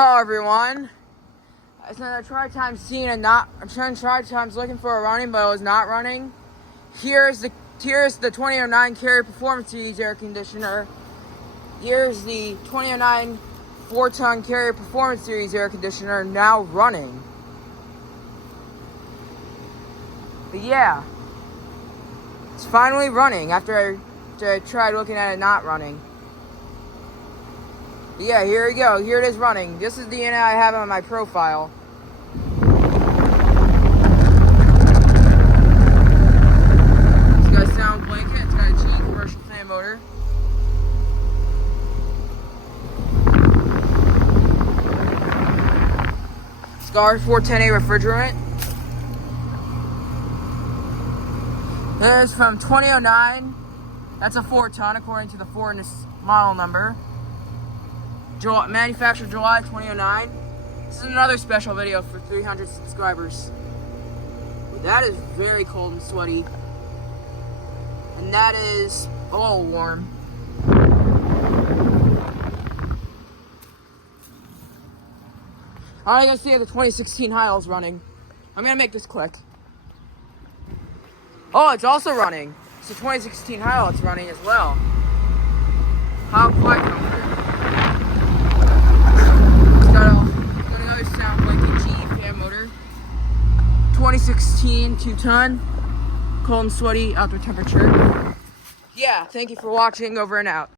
Hello everyone. It's another try time seeing I'm trying to try times looking for a running, but it was not running. Here's the 2009 Carrier Performance Series air conditioner. Here's the 2009 4-ton Carrier Performance Series air conditioner now running. But yeah, it's finally running after I tried looking at it not running. But yeah, here we go. Here it is running. This is the unit I have on my profile. It's got a sound blanket. It's got a G commercial fan motor. It's got R410A refrigerant. This is from 2009. That's a 4-ton according to the Ford in this model number. Manufactured July 2009. This is another special video for 300 subscribers. That is very cold and sweaty. And that is a little warm. Alright, you guys see the 2016 Heil's running. I'm gonna make this quick. Oh, it's also running. It's the 2016 Heil, it's running as well. Heil Quiet Comfort. It's got another sound like a G fan motor. 2016 2-ton. Cold and sweaty outdoor temperature. Yeah, thank you for watching. Over and out.